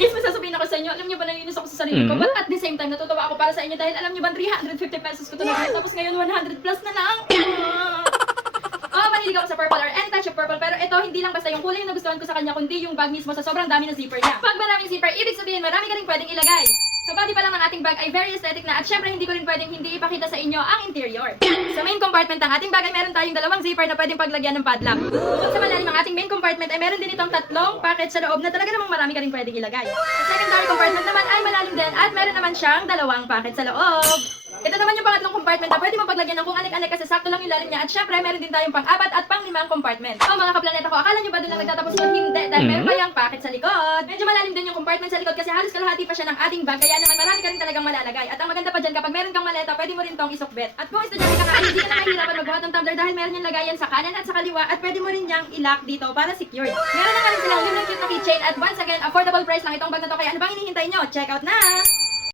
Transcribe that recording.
Yes guys, masasabihin ako sa inyo. Alam niyo ba, naiinis ako sa sarili ko? But at the same time, natutuwa ako para sa inyo dahil alam niyo ba, 350 pesos ko ito na tapos ngayon 100 plus na lang. Mahilig ako sa purple or any touch of purple, pero ito hindi lang basta yung kulay na nagustuhan ko sa kanya, kundi yung bag mismo sa sobrang dami ng zipper niya. Pag maraming zipper, ibig sabihin marami ka rin pwedeng ilagay. Sa body pa lang ng ating bag ay very aesthetic na at syempre hindi ko rin pwedeng hindi ipakita sa inyo ang interior. Sa main compartment ng ating bag ay meron tayong dalawang zipper na pwedeng paglagyan ng padlock. Bukod sa malalim ng ating main compartment ay meron din itong tatlong packet sa loob na talaga namang marami ka rin pwedeng ilagay. Sa secondary compartment naman ay malalim din at meron naman siyang dalawang packet sa loob. Ito naman yung pangatlong compartment na pwede mo paglagyan ng kung anik-anik kasi sakto lang yung lalim niya at syempre meron din tayong pang-apat at pang-limang compartment. So mga kaplaneta ko, akala nyo ba doon lang nagtatapos yun? Hindi, dahil meron pa yung packet sa likod. Medyo malalim din yung compartment sa likod kasi halos kalahati pa siya ng ating bag kaya naman marami ka rin talagang malalagay. At ang maganda pa dyan, kapag meron kang maleta, pwede mo rin tong isukbit. At kung estudyante ka nga, ay hindi ka na mahihirapan magbuhat ng tumbler dahil meron yung lagayan sa kanan at sa kaliwa at pwede mo rin niyang i-lock dito para secured. Meron na nga rin silang libreng cute na keychain at once again, affordable price lang itong bag na to kaya ano bang hinihintay nyo? Check out na!